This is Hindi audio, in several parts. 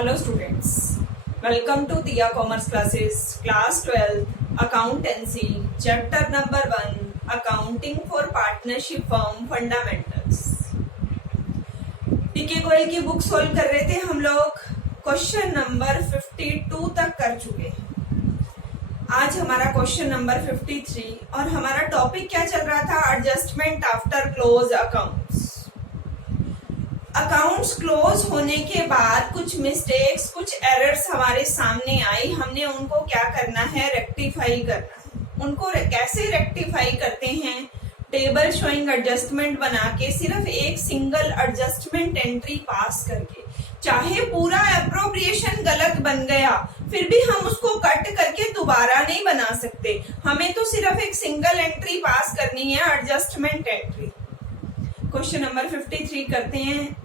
Hello students, welcome to Tia Commerce Classes, Class 12, Accountancy, Chapter number 1, Accounting for Partnership Firm Fundamentals. पीके गोयल की बुक सॉल्व कर रहे थे हम लोग, क्वेश्चन नंबर 52 तक कर चुके हैं। आज हमारा क्वेश्चन नंबर 53 और हमारा टॉपिक क्या चल रहा था? Adjustment after close accounts. Accounts close होने के बाद कुछ मिस्टेक्स, कुछ एरर्स हमारे सामने आई, हमने उनको क्या करना है? रेक्टिफाई करना है। उनको कैसे रेक्टिफाई करते हैं? टेबल शोइंग एडजस्टमेंट बना के, सिर्फ एक सिंगल एडजस्टमेंट एंट्री पास करके। चाहे पूरा एप्रोप्रिएशन गलत बन गया, फिर भी हम उसको कट करके दोबारा नहीं बना सकते। हमें तो सिर्फ एक सिंगल एंट्री पास करनी है, एडजस्टमेंट एंट्री। क्वेश्चन नंबर 53 करते हैं।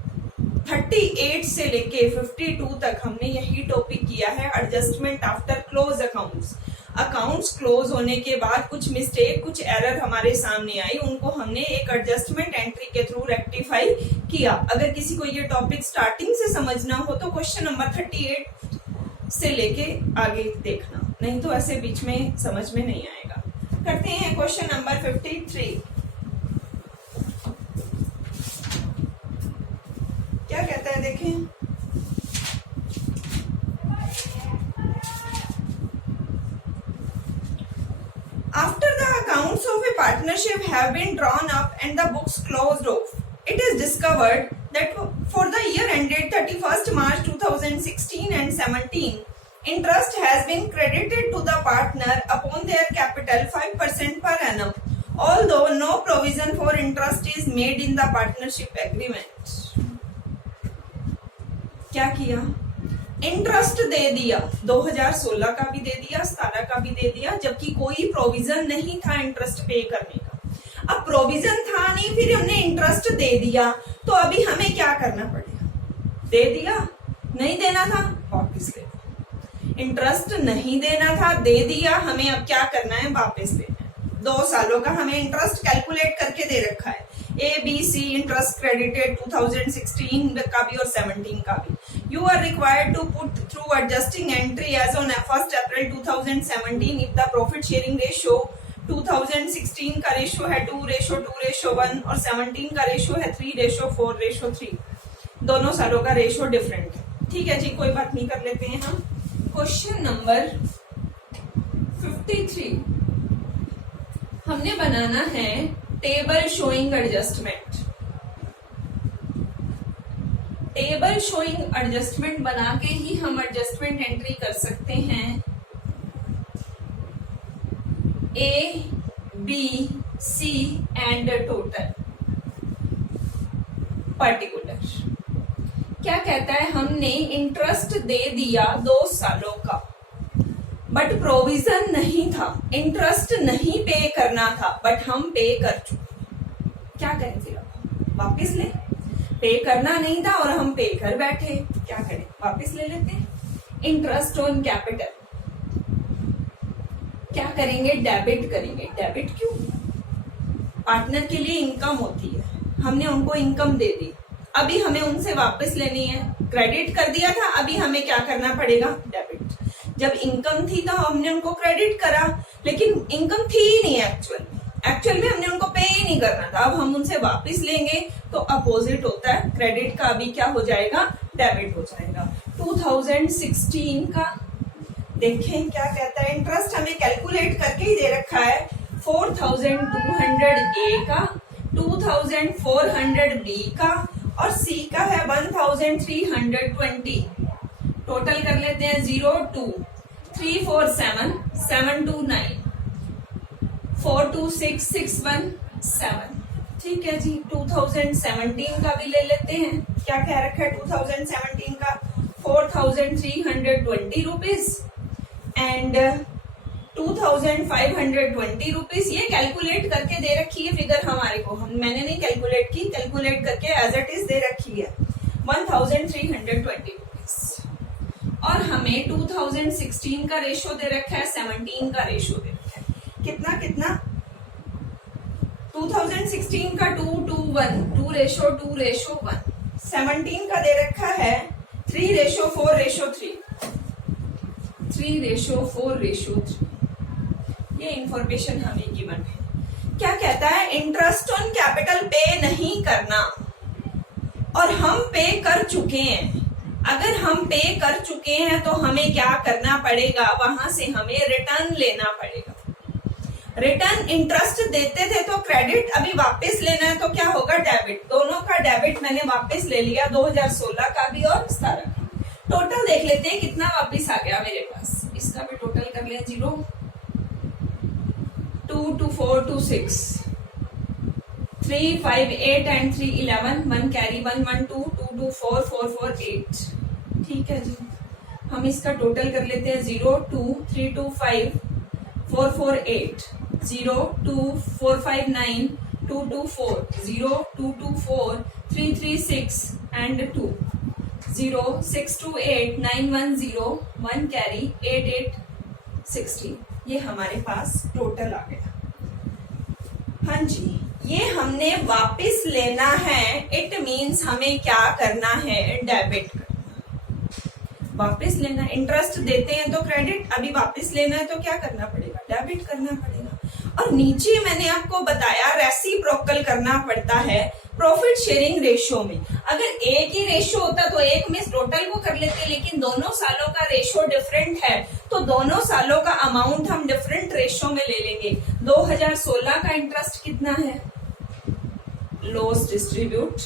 38 से लेके 52 तक हमने यही टॉपिक किया है, adjustment after close accounts. Accounts close होने के बाद कुछ मिस्टेक, कुछ एरर हमारे सामने आई, उनको हमने एक एडजस्टमेंट एंट्री के थ्रू रेक्टिफाई किया। अगर किसी को ये टॉपिक स्टार्टिंग से समझना हो तो क्वेश्चन नंबर 38 से लेके आगे देखना, नहीं तो ऐसे बीच में समझ में नहीं आएगा। करते हैं क्वेश्चन नंबर 53। क्या कहता है देखें। After the accounts of a partnership have been drawn up and the books closed off, it is discovered that for the year ended 31st March 2016 and 17, interest has been credited to the partner upon their capital 5% per annum, although no provision for interest is made in the partnership agreement. क्या किया? इंटरेस्ट दे दिया, 2016 का भी दे दिया, 17 का भी दे दिया, जबकि कोई प्रोविजन नहीं था इंटरेस्ट पे करने का। अब प्रोविजन था नहीं, फिर हमने इंटरेस्ट दे दिया, तो अभी हमें क्या करना पड़ेगा? दे दिया, नहीं देना था, वापस ले दो। इंटरेस्ट नहीं देना था, दे दिया, हमें अब क्या करना है? वापस लेना है। 2 सालों का हमें इंटरेस्ट कैलकुलेट करके दे रखा है। ABC इंटरेस्ट क्रेडिटेड 2016 का भी और 17 का भी। You are required to put through adjusting entry as on 1st April 2017 if the profit sharing ratio 2016 का रेशो है 2:2:1 और 17 का रेशो है 3:4:3। दोनों सालों का रेशो डिफरेंट है। ठीक है जी, कोई बात नहीं, कर लेते हैं हम। क्वेश्चन नंबर 53 हमने बनाना है table showing adjustment. Table showing adjustment बना के ही हम एडजस्टमेंट एंट्री कर सकते हैं। A, B, C and total particular. क्या कहता है? हमने इंटरेस्ट दे दिया 2 सालों का, बट प्रोविजन नहीं था, इंटरेस्ट नहीं पे करना था, बट हम पे कर चुके। क्या करें फिर? वापस ले? पे करना नहीं था और हम पे कर बैठे, क्या करें? वापस ले लेते हैं। इंटरेस्ट ऑन कैपिटल क्या करेंगे? डेबिट करेंगे। डेबिट क्यों? पार्टनर के लिए इनकम होती है, हमने उनको इनकम दे दी, अभी हमें उनसे वापस लेनी है। क्रेडिट कर दिया था, अभी हमें क्या करना पड़ेगा? डेबिट। जब इनकम थी तो हमने उनको क्रेडिट करा, लेकिन इनकम थी ही नहीं एक्चुअल में हमने उनको पे ही नहीं करना था। अब हम उनसे वापस लेंगे तो अपोजिट होता है, क्रेडिट का अभी क्या हो जाएगा? डेबिट हो जाएगा। 2016 का देखें क्या कहता है। इंटरेस्ट हमें कैलकुलेट करके ही दे रखा है, 4200 A का, 2400 B का और C का है 1320। टोटल कर लेते हैं। 02347 729 426 ठीक है जी। 2017 का भी ले लेते हैं। क्या कह रखा है 2017 का? 4320 रुपीज एंड 2520 रुपीज। ये कैलकुलेट करके दे रखी है फिगर हमारे को, मैंने नहीं कैलकुलेट की, कैलकुलेट करके एज इट इज दे रखी है 1320 रुपीज। और हमें 2016 का रेशो दे रखा है, 17 का रेशो दे रखा है। कितना कितना? 2016 का 2:1, 2:1। 17 का दे रखा है 3:4:3, 3:4:3, ये इंफॉर्मेशन हमें गिवन है। क्या कहता है, इंटरेस्ट ऑन कैपिटल पे नहीं करना, और हम पे कर चुके हैं। अगर हम पे कर चुके हैं तो हमें क्या करना पड़ेगा, वहां से हमें रिटर्न लेना पड़ेगा। रिटर्न इंटरेस्ट देते थे तो क्रेडिट, अभी वापस लेना है तो क्या होगा, डेबिट। दोनों का डेबिट मैंने वापस ले लिया, 2016 का भी और 17 का। टोटल देख लेते हैं कितना वापस आ गया मेरे पास, इसका भी टोटल कर लें। 0 2 2 4 2 6 3 5 8 एंड 3 11, 1 कैरी 1 1 2 2 2 4 4 4 8। ठीक है जी, हम इसका टोटल कर लेते हैं। 0 2 3 2 5 4 4 8, 0 2 4 5 9 2 2 4, 0 2 2 4 3 3 6 एंड 2, 0 6 2 8 9 1 0 1 कैरी 8 8 16। ये हमारे पास टोटल आ गया। हाँ जी, ये हमने वापस लेना है, इट मीन्स हमें क्या करना है, डेबिट करना। वापस लेना, इंटरेस्ट देते हैं तो क्रेडिट, अभी वापस लेना है तो क्या करना पड़ेगा, डेबिट करना पड़ेगा। और नीचे मैंने आपको बताया रेसिप्रोकल करना पड़ता है प्रॉफिट शेयरिंग रेशियो में। अगर एक ही रेशियो होता तो एक में टोटल को कर लेते, लेकिन दोनों सालों का रेशियो डिफरेंट है तो दोनों सालों का अमाउंट हम डिफरेंट रेशियो में ले लेंगे। 2016 का इंटरेस्ट कितना है, लॉस डिस्ट्रीब्यूट।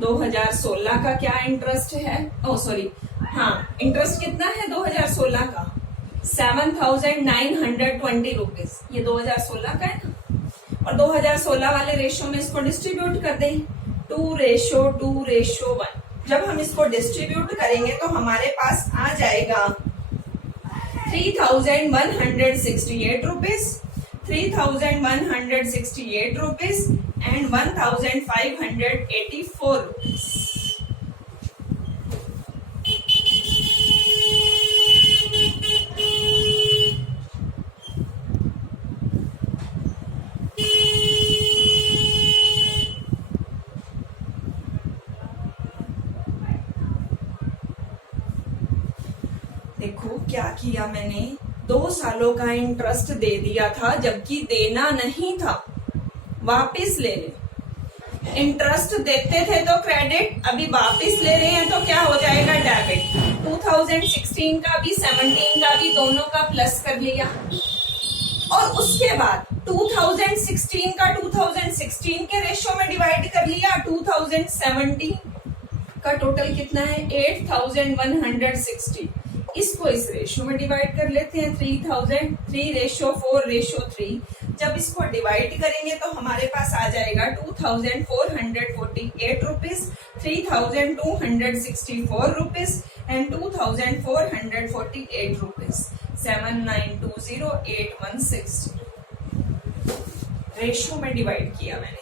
2016 का क्या इंटरेस्ट है, इंटरेस्ट कितना है 2016 का, 7,920 रुपीज। ये 2016 का है ना, और 2016 वाले रेशियो में इसको डिस्ट्रीब्यूट कर दें, 2:2:1। जब हम इसको डिस्ट्रीब्यूट करेंगे तो हमारे पास आ जाएगा 3,168 रुपीज, 3,168 रुपीज एंड 1,584 रुपीज। देखो क्या किया मैंने, 2 सालों का इंटरेस्ट दे दिया था जबकि देना नहीं था, वापस ले ले। इंटरेस्ट देते थे तो क्रेडिट, अभी वापस ले रहे हैं तो क्या हो जाएगा, डेबिट। 2016 का भी 17 का भी दोनों का प्लस कर लिया, और उसके बाद 2016 का 2016 के रेशियो में डिवाइड कर लिया। 2017 का टोटल कितना है, 8,160। इसको इस रेशियो में डिवाइड कर लेते हैं, 3:4:3। जब इसको डिवाइड करेंगे तो हमारे पास आ जाएगा 2,448 rupees, 3,264 rupees and 2,448 rupees, 7,920,816 ratio में डिवाइड किया मैंने।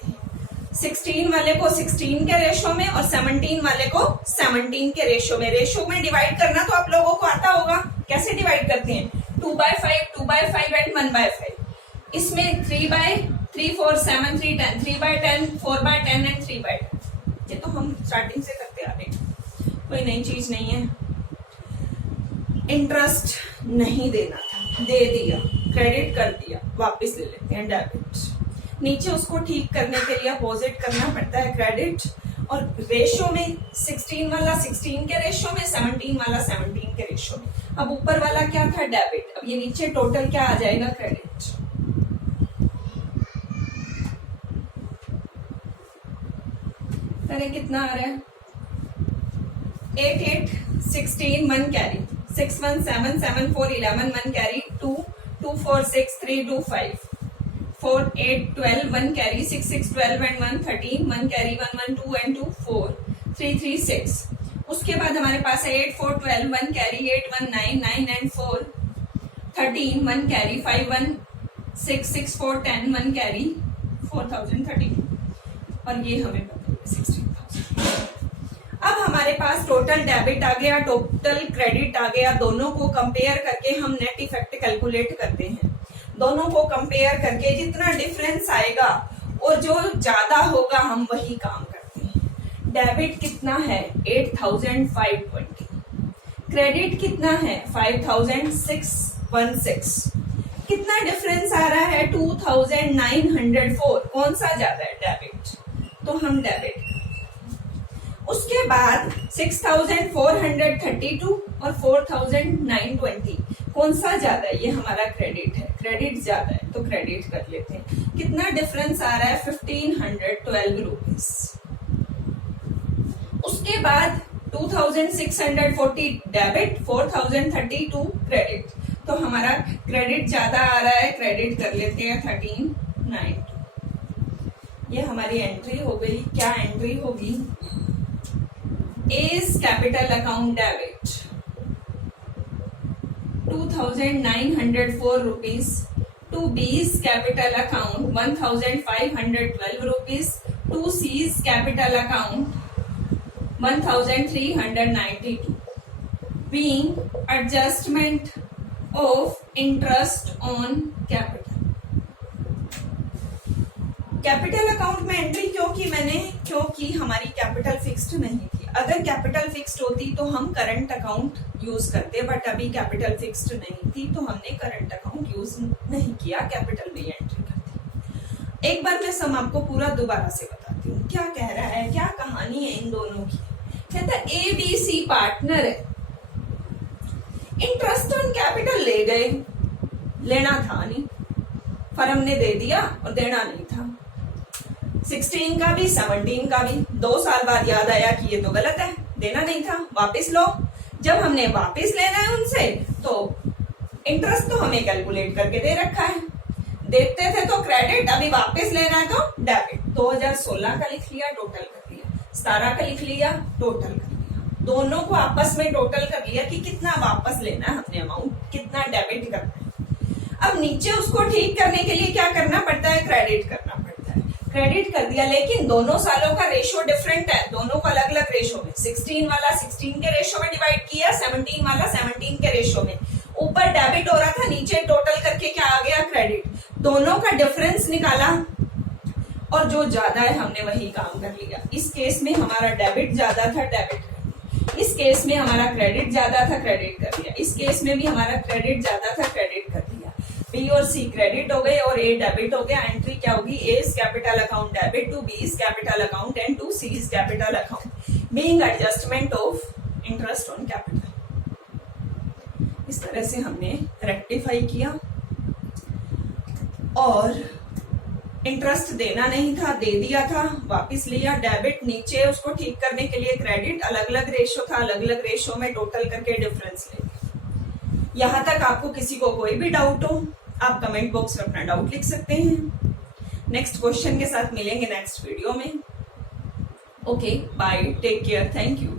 16 वाले को 16 के रेशियो में और 17 वाले को 17 के रेशियो में। रेशियो में डिवाइड करना तो आप लोगों को आता होगा, कैसे डिवाइड करते हैं, 2/5, 2/5 एंड 1/5। इसमें 3/3 4 7 3 10, 3/10 4/10 एंड 3/10। ये तो हम स्टार्टिंग से करते आ रहे हैं, कोई नई चीज नहीं है। इंटरेस्ट नहीं देना था, दे दिया, क्रेडिट कर दिया, वापस ले लेते हैं, डेबिट। नीचे उसको ठीक करने के लिए अपोजिट करना पड़ता है, क्रेडिट। और रेशियो में 16 वाला 16 के रेशियो में, 17 वाला 17 के रेशियो में। अब ऊपर वाला क्या था, डेबिट। अब ये नीचे टोटल क्या आ जाएगा, क्रेडिट। करें कितना आ रहा है, 8 8 16 1 carry, 6 1 7 7 4 11 1 carry, 2 2 4 6 3 2 5 4 8 12 1 carry, 6 6 12 and 1 13 1 carry, 1 1 2 and 2 4 3 3 6। उसके बाद हमारे पास है 8 4 12 1 कैरी, 8 1 9 9 एंड 4 13 1 कैरी, 5 1 6 6 4 10 1 कैरी, 4,013। और ये हमें पता है 16,000। अब हमारे पास टोटल डेबिट आ गया, टोटल क्रेडिट आ गया। दोनों को कंपेयर करके हम नेट इफेक्ट कैलकुलेट करते हैं। दोनों को कंपेयर करके जितना डिफरेंस आएगा और जो ज्यादा होगा हम वही काम करते हैं। डेबिट कितना है, 8,520, क्रेडिट कितना है 5616। कितना डिफरेंस आ रहा है 2904। कौन सा ज्यादा है? डेबिट, तो हम डेबिट। उसके बाद 6432 और 4920, कौन सा ज्यादा है? ये हमारा क्रेडिट है, क्रेडिट ज्यादा है तो क्रेडिट कर लेते हैं। कितना डिफरेंस आ रहा है 1512 रुपीज। उसके बाद 2640 डेबिट, 4032 क्रेडिट, तो हमारा क्रेडिट ज्यादा आ रहा है, क्रेडिट कर लेते हैं 1392। ये हमारी एंट्री हो गई। क्या एंट्री होगी? A's capital account debit 2904 rupees to B's capital account 1512 rupees to C's capital account 1392 being adjustment of interest on capital। Capital account में एंट्री क्यों की मैंने? क्योंकि हमारी कैपिटल फिक्स्ड नहीं थी। अगर कैपिटल फिक्स्ड होती तो हम करंट अकाउंट यूज करते, बट अभी कैपिटल फिक्स्ड नहीं थी तो हमने करंट अकाउंट यूज नहीं किया, कैपिटल में एंट्री करती। एक बार मैं सम आपको पूरा दोबारा से बताती हूँ क्या कह रहा है, क्या कहानी है इन दोनों की। कहता है ABC पार्टनर है, इंटरेस्ट ऑन कैपिटल ले गए, लेना था नहीं, फर्म ने दे दिया और देना नहीं था। 16 का भी 17 का भी 2 साल बाद याद आया कि ये तो गलत है, देना नहीं था, वापस लो। जब हमने वापस लेना है उनसे तो इंटरेस्ट तो हमें कैलकुलेट करके दे रखा है, देते थे तो क्रेडिट, अभी वापस लेना है तो डेबिट। 2016 का लिख लिया, टोटल कर लिया, 17 का लिख लिया, टोटल कर लिया, दोनों को आपस में टोटल कर लिया कि कितना वापस लेना है हमने अमाउंट, कितना डेबिट करना है। अब नीचे उसको ठीक करने के लिए क्या करना पड़ता है? क्रेडिट करना पड़ता है। क्रेडिट कर दिया, लेकिन दोनों सालों का रेशो डिफरेंट है, दोनों को अलग अलग रेशो में। 16 वाला 16 के रेशो में डिवाइड किया, 17 वाला 17 के रेशो में। ऊपर डेबिट हो रहा था, नीचे टोटल करके क्या आ गया? क्रेडिट। दोनों का डिफरेंस निकाला और जो ज्यादा है हमने वही काम कर लिया। इस केस में हमारा डेबिट ज्यादा था, डेबिट कर दिया। इस केस में हमारा क्रेडिट ज्यादा था, क्रेडिट कर दिया। इस केस में भी हमारा क्रेडिट ज्यादा था, क्रेडिट कर दिया। बी और सी क्रेडिट हो गए और ए डेबिट हो गया। एंट्री क्या होगी? A's capital account debit to B's capital account and to C's capital account being adjustment of interest on capital. इस तरह से हमने रेक्टिफाई किया और इंटरेस्ट देना नहीं था, दे दिया था, वापस लिया। डेबिट नीचे उसको ठीक करने के लिए क्रेडिट, अलग अलग रेशो था, अलग अलग रेशो में टोटल करके डिफरेंस ले। यहां तक आपको किसी को कोई भी डाउट हो आप कमेंट बॉक्स में अपना डाउट लिख सकते हैं। नेक्स्ट क्वेश्चन के साथ मिलेंगे नेक्स्ट वीडियो में। Okay, bye, take care, thank you.